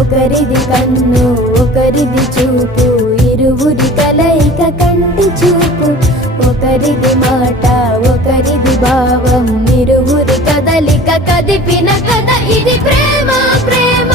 ఒకరిది కన్ను ఒకరిది చూపు, ఇరువురి కలయిక కంటి చూపు. ఒకరిది మాట ఒకరిది భావం, ఇరువురి కదలిక కదిపిన కథ ఇది ప్రేమ ప్రేమ.